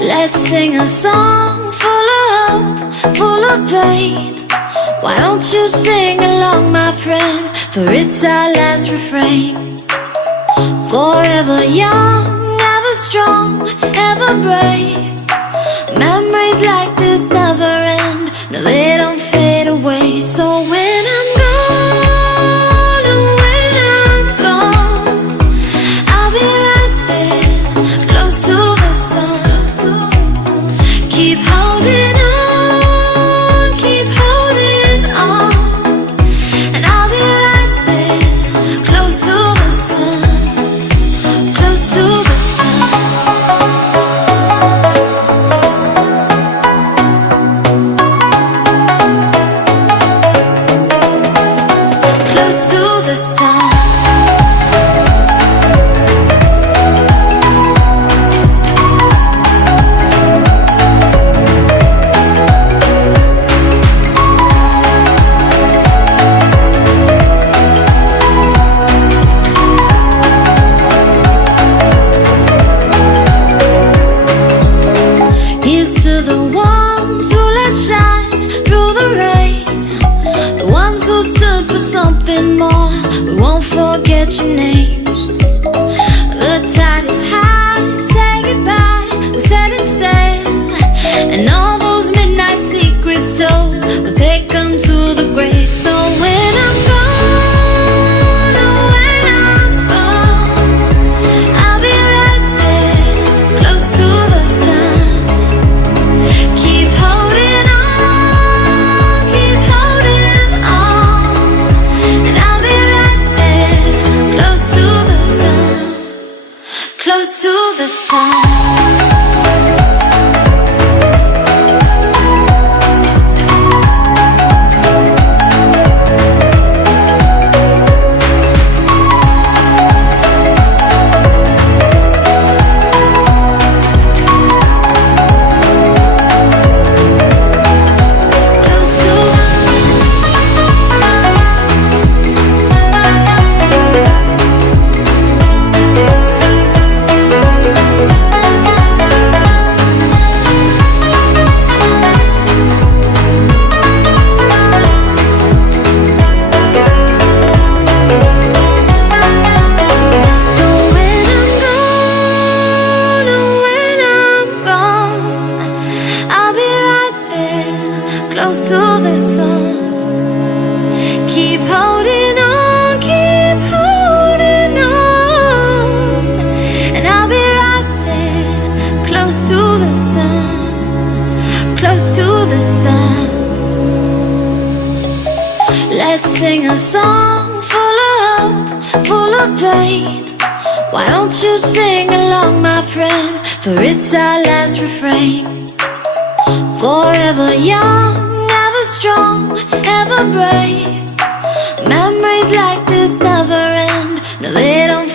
Let's sing a song full of hope, full of pain. Why don't you sing along, my friend? For it's our last refrain. Forever young, ever strong, ever brave. Memories like this never end. No, they don't fade away. So when I'm gone, oh, when I'm gone, I'll be right there, close to the sun. Keep holding on, keep holding on, and I'll be right there, close to the sun, close to the sun. Close to the sun. Here's to the ones who let shine through the rain, the ones who stood for something more. We won't forget your names. The tide is high, say goodbye, we're setting sail, and all those midnight secrets told, we'll take them to the grave. So when I'm gone, oh, when I'm gone, I'll be right there, close to the sun. Keep holding on, keep holding on, and I'll be right there, close to the sun, close to the sun. Close to the sun. Keep holding on, keep holding on, and I'll be right there, close to the sun, close to the sun. Let's sing a song full of hope, full of pain. Why don't you sing along, my friend? For it's our last refrain. Forever young, ever strong, ever brave. Memories like this never end. No, they don't